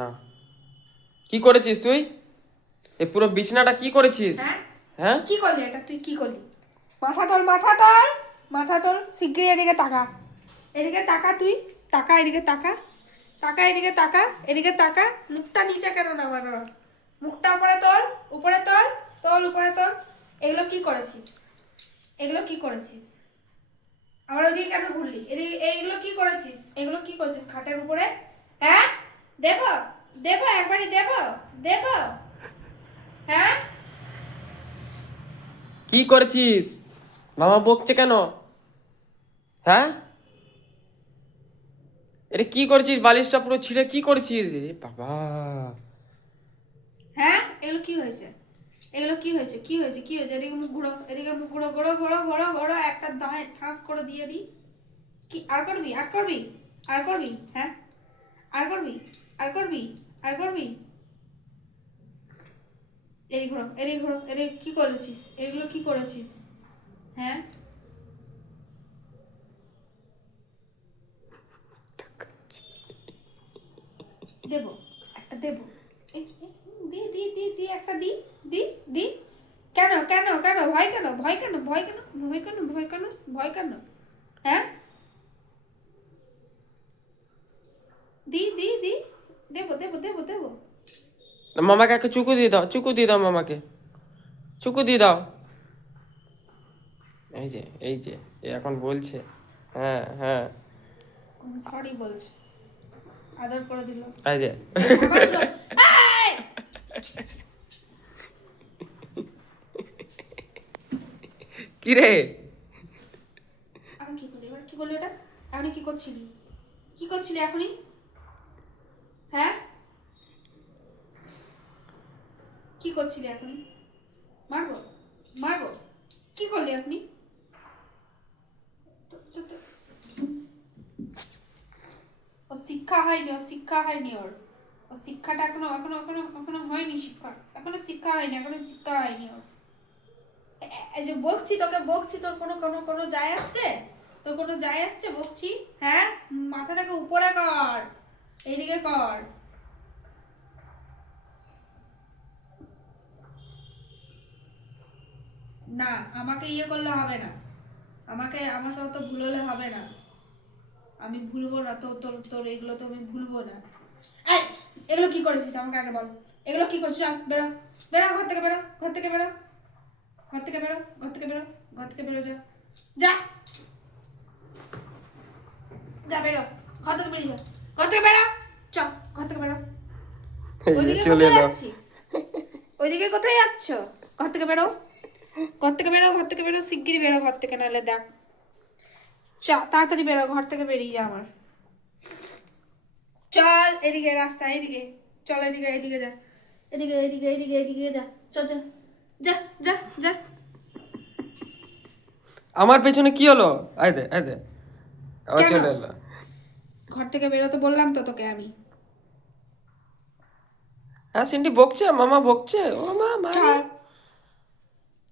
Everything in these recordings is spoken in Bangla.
না। কি করেছিস তুই? এই পুরো বিছানাটা কি করেছিস? হ্যাঁ, কি করলি এটা? তুই কি করলি? মাথা তোল, মাথা তোল, মাথা তোল, শিগগিরই এদিকে তাকা। এদিকে তাকা তুই, তাকা এদিকে তাকা, তাকা এদিকে তাকা, এদিকে তাকা। মুখটা নিচে কেন নামানো? মুখটা উপরে তোল, উপরে তোল, তোল উপরে তোল। এগুলো কি করেছিস? এগুলো কি করেছিস? আবার ওদিকে কেন ঘুরলি? এদিকে এইগুলো কি করেছিস? এগুলো কি করেছিস খাটের উপরে? হ্যাঁ, দেব দেব একবারই দেব দেব। হ্যাঁ, কি করেছিস? মামা বকছে কেন? হ্যাঁ, এটা কি করেছিস? বালিশটা পুরো ছিঁড়ে কি করেছিস? এ বাবা, হ্যাঁ, এগুলো কি হয়েছে? এগুলো কি হয়েছে? কি হয়েছে? কি হয়েছে? এদিকে মুখ ঘুরো, এদিকে মুখ ঘুরো, ঘোরো ঘোরো ঘোরো ঘোরো, একটা দাঁড়ায় ঠাস করে দিয়ে দিই। কি আর করবি? আর করবি? আর করবি? হ্যাঁ, আর করবি? আর করবি? আর করবি? এদিকে ঘোরো, এদিকে ঘোরো, এদিকে কি করেছিস? এগুলো কি করেছিস? হ্যাঁ, দেবো, একটা দেবো। দি দি দি দি একটা দি, দি দি। কেন কেন কেন? ভয় কেন? ভয় কেন? ভয় কেন? ভয় কেন? ভয় কেন? ভয় কেন? হ্যাঁ, দি দি দি, দেবো দেবো দেবো দেবো। মামাকে একটা চুকু দিয়ে দাও, চুকু দিয়ে দাও মামাকে, চুকু দিয়ে দাও। এই যে, এই যে, এ এখন বলছে। হ্যাঁ, হ্যাঁ, সরি বলছে, আদর করে দিল। এই যে। আবার দিল। এই! কি রে? আমি কি করলি? এবার কি করলি এটা? এখনই কি করছিলি? কি করছিলি এখনই? হ্যাঁ, কি করছিলি এখনই? মারবো, মারবো। কি করলি আপনি? ওর শিক্ষা হয়নি, ওর শিক্ষা হয়নি, ওর শিক্ষাটা এখনো এখনো এখনো এখনো হয়নি শিক্ষা। এখনো শিক্ষা হয়নি, এখনো শিক্ষা হয়নি ওর। এই যে বকছি তোকে, বকছি, তোর কোনো কোনো কোনো যায় আসছে? তোর কোনো যায় আসছে বকছি? হ্যাঁ, মাথাটাকে উপরে কর, এইদিকে কর। না, আমাকে ইয়ে করলে হবে না, আমাকে আমাকে অত ভুলোলে হবে না। আমি ভুলবো না তো, তোর তোর এগুলো তো আমি ভুলবো না। এই, এগুলো কি করেছিস আমাকে আগে বল। এগুলো কি করছিস? চল বেরো, বেরো ঘর থেকে, বেরো ঘর থেকে, বেরো ঘর থেকে, বেরো ঘর থেকে, বেরো ঘর থেকে, বেরো, যা যা যা, বেরো ঘর থেকে, বেরিয়ে যা ঘর থেকে, বেরো চ, ঘর থেকে বেরো। এই যে ওইদিকে চলে কোথায় এলো। যাচ্ছিস? ওইদিকে কোথায় যাচ্ছ? ঘর থেকে বেরো, ঘর থেকে বেরো, ঘর থেকে বেরো, শিগগিরই বেরো ঘর থেকে, নাহলে দেখ। চ, তাড়াতাড়ি বেরো ঘর থেকে, বেরিয়ে যা আমার। চল এদিকে, রাস্তা এদিকে, চল এদিকে, এদিকে যা, এদিকে এদিকে এদিকে এদিকে যা, চল যা, যা যা যা। আমার পেছনে কি হলো? আয় দে, আয় দে, আবার কেন? চলে এলো। ঘর থেকে বেরোতে বললাম তো তোকে আমি। হ্যাঁ, সিন্ডি বকছে, মামা বকছে, ও মা মারে। চল,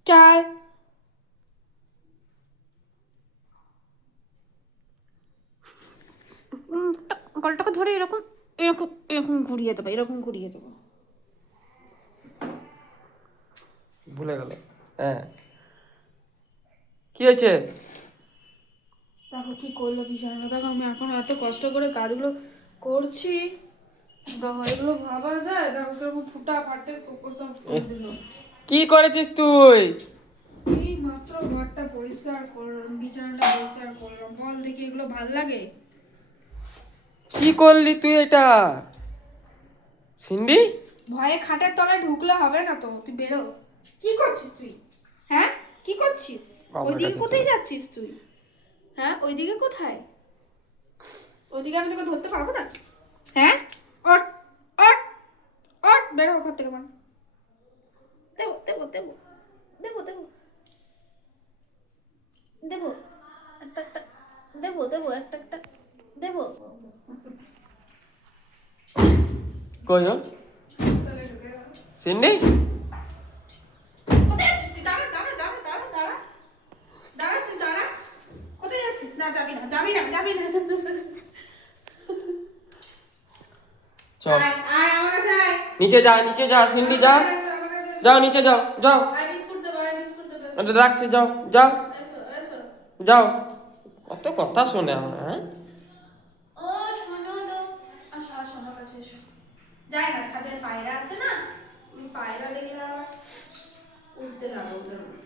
চল। গলটাকে ধরে এরকম, এরকম এরকম ঘুরিয়ে দেবো, এরকম ঘুরিয়ে দেবো। ভুলে গেল। হ্যাঁ, কি হয়েছে? দেখো কি করলো বিছানাটা, দেখো আমি এখন এত কষ্ট করে কাজগুলো করছি, দেখো এগুলো ভাবা যায়? দেখো কিরকম ফুটা ফাটে কোপর সব করে দিল। কি করেছিস তুই? এই মাত্র ঘরটা পরিষ্কার করলাম, বিছানাটা পরিষ্কার করলাম, বল দেখি এগুলো ভাল লাগে? কি করলি তুই এটা, সিন্ডি? ভয়ে খাটের তলায় ঢুকলে হবে না তো, তুই বেরো। কি করছিস তুই? হ্যাঁ, কি করছিস? আমার ওইদিকে কাছে কোথায় চলে। যাচ্ছিস তুই? হ্যাঁ, ওইদিকে কোথায়? ওইদিকে আমি তোকে ধরতে পারবো না। হ্যাঁ, অট অট অট, বেরো ঘর থেকে আমার। দেবো দেবো দেবো দেবো দেবো দেবো, একটা একটা দেবো, দেবো একটা একটা দেবো। কই ও? সিন্ডি? কোথায় যাচ্ছিস তুই? দাঁড়া দাঁড়া দাঁড়া দাঁড়া দাঁড়া দাঁড়া, তুই দাঁড়া। কোথায় যাচ্ছিস? না যাবি না, যাবি না, যাবি না। চল আয় আয় আমার কাছে আয় নিচে যা সিন্ডি যা আমার কাছে যাও নিচে যাও যাও আয় বিস্কুট দেবো এসো, এটা রাখছি যাও যাও এসো এসো যাও কত কথা শোনে আমরা হ্যাঁ ও শোনো তো আসো আসো আমার কাছে এসো যাই না ছাদের পায়রা আছে না তুমি পায়রা দেখলে আবার উঠতে লাগো ওদের মতো।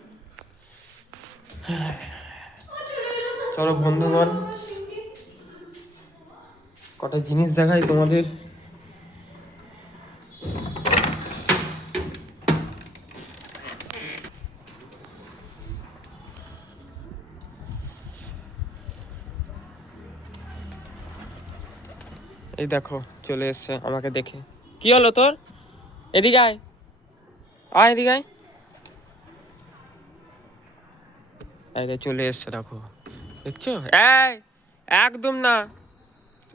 ও চলে এলো। চলো বন্ধুগণ কটা জিনিস দেখাই তোমাদের এই দেখো চলে এসছে আমাকে দেখে কি হলো তোর এদিকে আয় আয় এদিকে আয় এই যে চলে এসছে দেখো দেখছো এই একদম না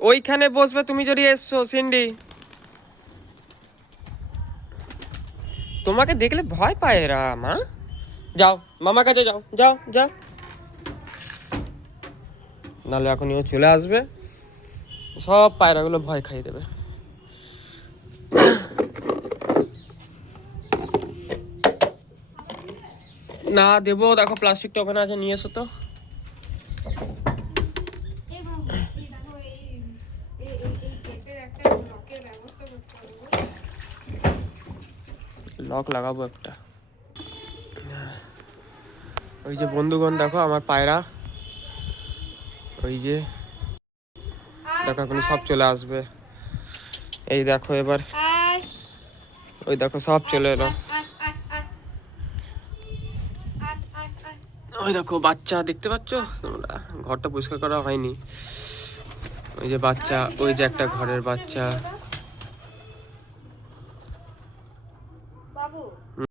ওইখানে বসবে তুমি যদি এসছো সিন্ডি তোমাকে দেখলে ভয় পায় এরা মা যাও মামার কাছে যাও যাও যাও নাহলে এখনই ও চলে আসবে সব পায়রাগুলো ভয় খাইয়ে দেবে না দেবো দেখো প্লাস্টিকটা ওখানে আছে নিয়ে এসো তো লক লাগাবো একটা ওই যে বন্ধুগণ দেখো আমার পায়রা ওই যে দেখো এখন সব চলে আসবে এই দেখো এবার ওই দেখো সব চলে এলো ওই দেখো বাচ্চা দেখতে পাচ্ছ তোমরা ঘরটা পরিষ্কার করা হয়নি ওই যে বাচ্চা ওই যে একটা ঘরের বাচ্চা বাবু